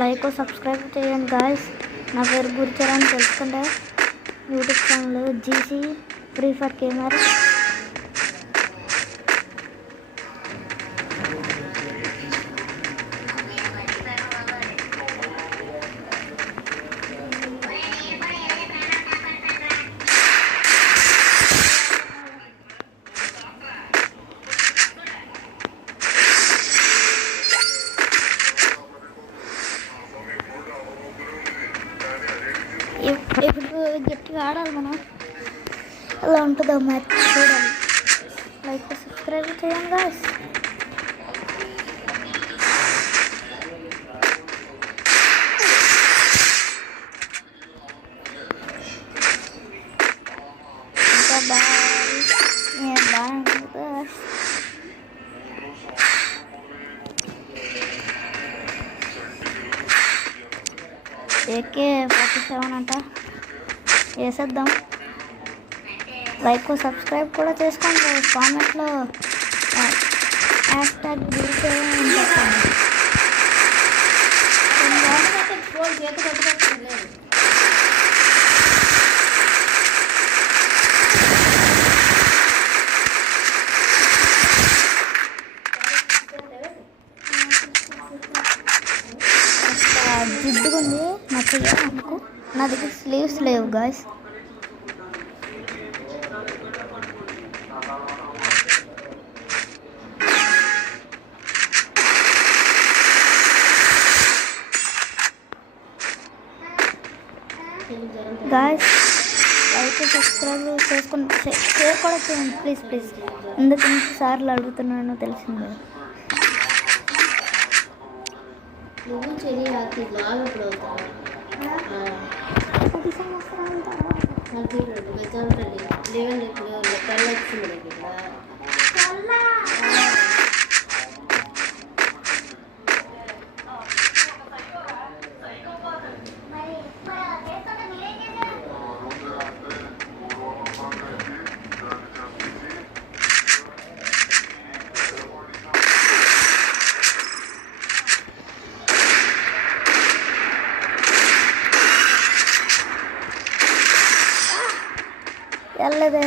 Like subscribe చేయండి గాయస్. నా పేరు గురుచరణ్ తెలుసుకుంటే YouTube channel GC free for gamer. ఇప్పుడు గట్టిగా ఆడాలి మనం. ఎలా ఉంటుందో మ్యాచ్ చూడాలి. లైక్ సబ్స్క్రైబ్ చేయండి గాయ్స్. ఇంకా బాగా ఉంటుంది. AK-47 అంట వేసేద్దాం. లైక్ సబ్స్క్రైబ్ కూడా చేసుకోండి. కామెంట్లో హ్యాష్ట్యాగ్ గురించి చెప్పండి. జిడ్డుగుంది నచ్చగా నాకు. నా దగ్గర స్లీవ్స్ లేవు గాయస్. గాయస్ లైక్ సబ్స్క్రైబ్ చేసుకుని షేర్ కూడా చేయండి ప్లీజ్ ప్లీజ్. ఎందుకు సార్లు అడుగుతున్నానో తెలిసింది. నువ్వు చెయ్యి రాత్రి బ్లాగ్ ఎప్పుడు అవుతావు? నాకు గజాంటండి 11 ఇప్పుడు లెక్కలు వచ్చింది ఇక్కడ. వెళ్ళదే